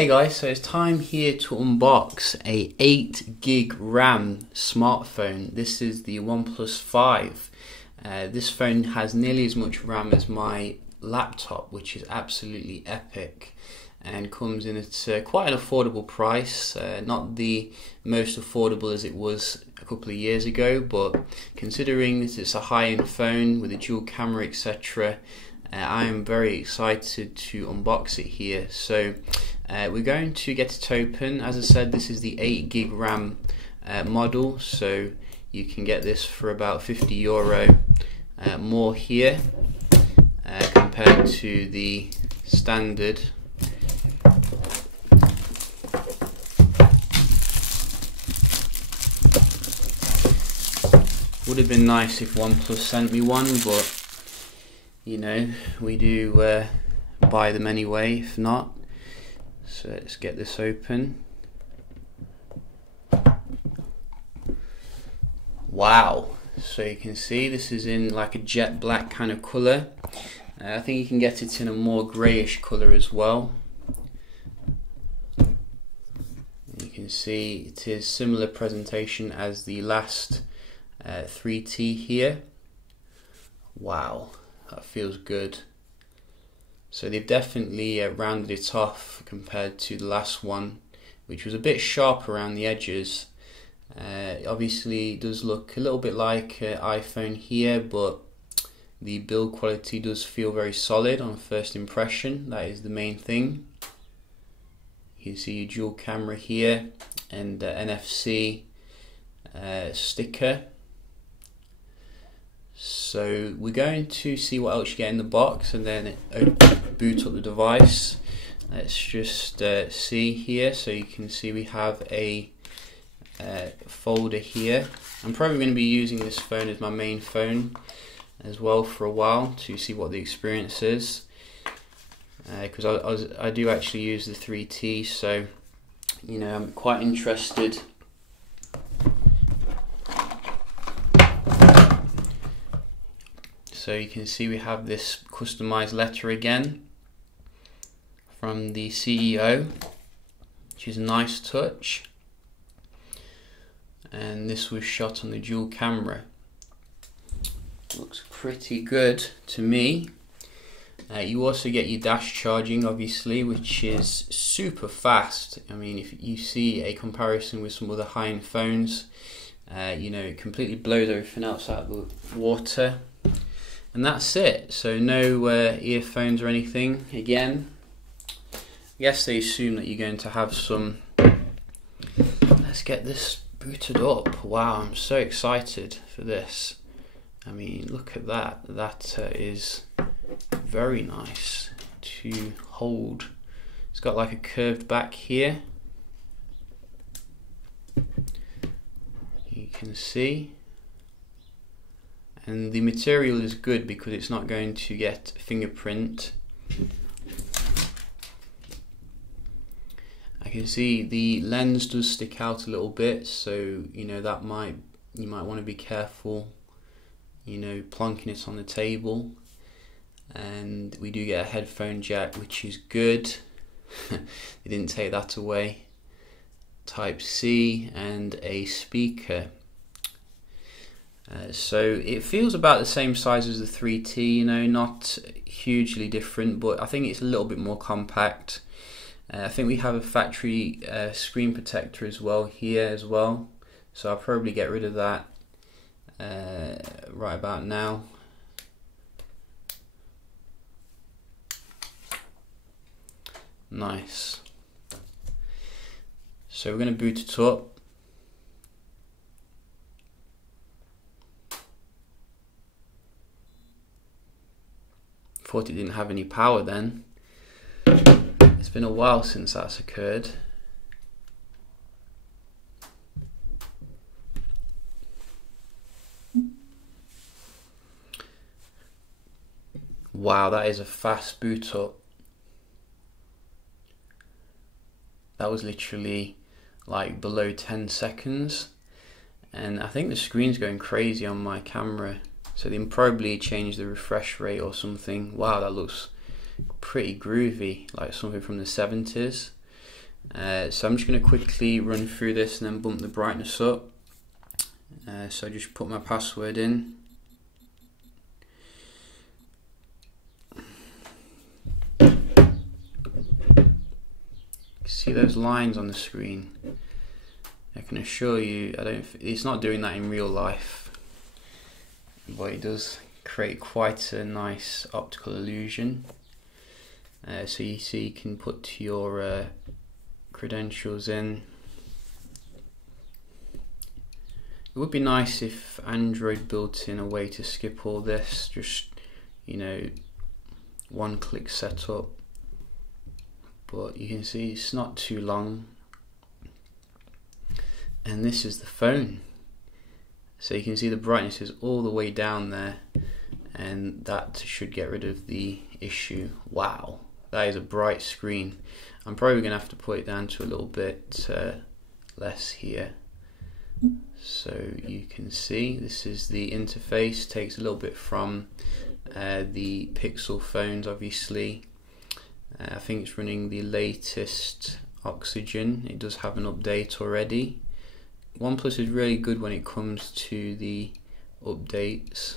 Hey guys, so it's time here to unbox a 8 gig RAM smartphone. This is the OnePlus 5. This phone has nearly as much RAM as my laptop, which is absolutely epic, and comes in at quite an affordable price. Not the most affordable as it was a couple of years ago, but considering that it's a high-end phone with a dual camera, etc., I am very excited to unbox it here. So we're going to get it open. As I said, this is the 8 gig RAM model, so you can get this for about €50 more here compared to the standard. Would have been nice if OnePlus sent me one, but you know, we do buy them anyway if not. So let's get this open. Wow, so you can see this is in like a jet black kind of colour. I think you can get it in a more greyish colour as well. You can see it is similar presentation as the last 3T here. Wow, that feels good. So they've definitely rounded it off compared to the last one, which was a bit sharp around the edges. Obviously it does look a little bit like iPhone here, but the build quality does feel very solid on first impression. That is the main thing. You can see your dual camera here and NFC sticker. So we're going to see what else you get in the box and then boot up the device. Let's just see here. So you can see we have a folder here. I'm probably going to be using this phone as my main phone as well for a while to see what the experience is, because I do actually use the 3T, so you know, I'm quite interested. So you can see we have this customized letter again from the CEO, which is a nice touch. And this was shot on the dual camera. Looks pretty good to me. You also get your dash charging, obviously, which is super fast. I mean, if you see a comparison with some other high-end phones, you know, it completely blows everything else out of the water. And that's it. So no earphones or anything. Again, I guess they assume that you're going to have some. Let's get this booted up. Wow, I'm so excited for this. I mean, look at that. That is very nice to hold. It's got like a curved back here. You can see. And the material is good because it's not going to get fingerprint. I can see the lens does stick out a little bit, so you know that you might want to be careful, you know, plonking it on the table. And we do get a headphone jack, which is good. They didn't take that away. Type C and a speaker. So it feels about the same size as the 3T, you know, not hugely different, but I think it's a little bit more compact. I think we have a factory screen protector as well here as well, so I'll probably get rid of that right about now. Nice. So we're going to boot it up. Thought it didn't have any power then. It's been a while since that's occurred. Wow, that is a fast boot up. That was literally like below 10 seconds. And I think the screen's going crazy on my camera. So they probably changed the refresh rate or something. Wow, that looks pretty groovy, like something from the 70s. So I'm just going to quickly run through this and then bump the brightness up. So I just put my password in. See those lines on the screen? I can assure you, it's not doing that in real life, but it does create quite a nice optical illusion. So you see, you can put your credentials in. It would be nice if Android built in a way to skip all this, just, you know, one-click setup. But you can see it's not too long. And this is the phone. So you can see the brightness is all the way down there, and that should get rid of the issue. Wow, that is a bright screen. I'm probably going to have to put it down to a little bit less here. So you can see this is the interface. Takes a little bit from the Pixel phones, obviously. I think it's running the latest Oxygen. It does have an update already. OnePlus is really good when it comes to the updates.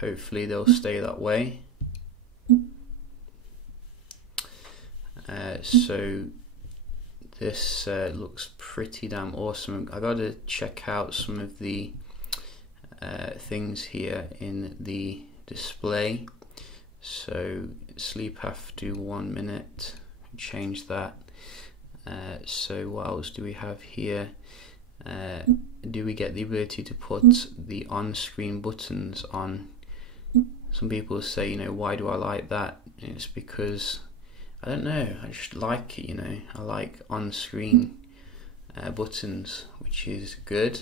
Hopefully they'll stay that way. So this looks pretty damn awesome. I gotta check out some of the things here in the display. So sleep after 1 minute, change that. So what else do we have here? Do we get the ability to put the on-screen buttons on? Some people say, you know, why do I like that? It's because, I don't know, I just like it, you know. I like on-screen buttons, which is good.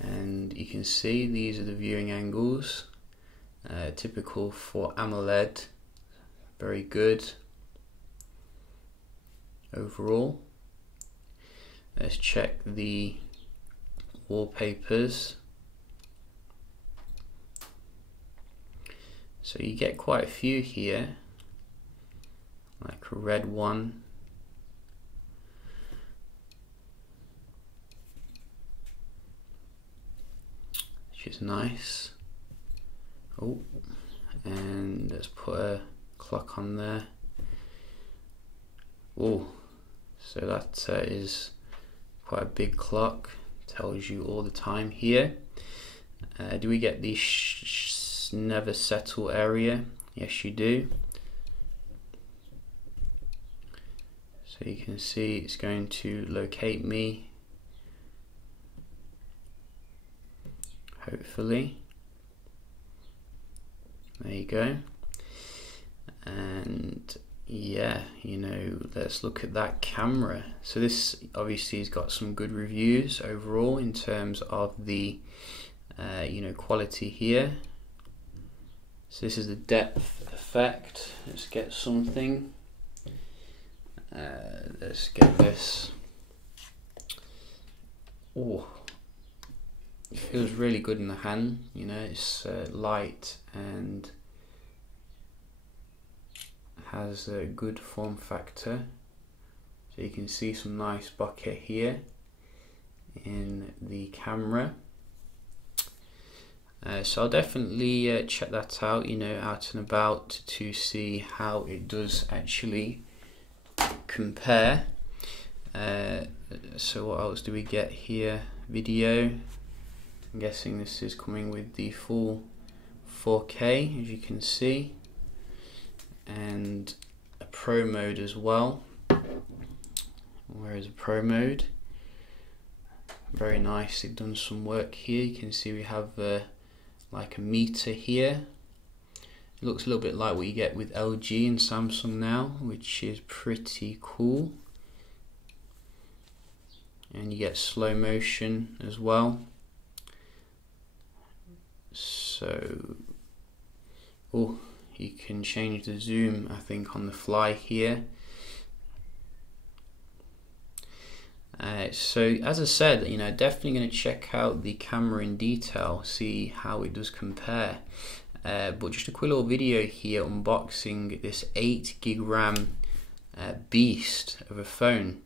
And you can see these are the viewing angles. Typical for AMOLED, very good overall. Let's check the wallpapers. So you get quite a few here, like a red one, which is nice. Oh, and let's put a clock on there. Oh, so that is quite a big clock, tells you all the time here. Do we get the never settle area? Yes, you do. So you can see it's going to locate me, hopefully. There you go. And yeah, you know, let's look at that camera. So this obviously has got some good reviews overall in terms of the you know, quality here. So this is the depth effect. Let's get something. Let's get this. Oh, it feels really good in the hand, you know. It's light and has a good form factor. So you can see some nice bokeh here in the camera. So I'll definitely check that out, you know, out and about, to see how it does actually compare. So what else do we get here? Video. I'm guessing this is coming with the full 4K, as you can see, and a Pro mode as well. Where is a Pro mode? Very nice, they've done some work here. You can see we have like a meter here. It looks a little bit like what you get with LG and Samsung now, which is pretty cool. And you get slow motion as well. So, oh, you can change the zoom, I think, on the fly here. So as I said, you know, definitely going to check out the camera in detail, see how it does compare. But just a quick little video here unboxing this 8 GB RAM beast of a phone.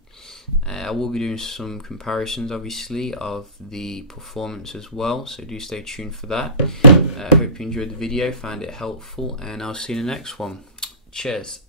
I will be doing some comparisons obviously of the performance as well, so do stay tuned for that. I hope you enjoyed the video, found it helpful, and I'll see you in the next one. Cheers.